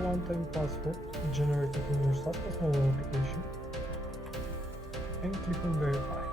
a one-time password generated in your SAASPASS mobile application and click on verify.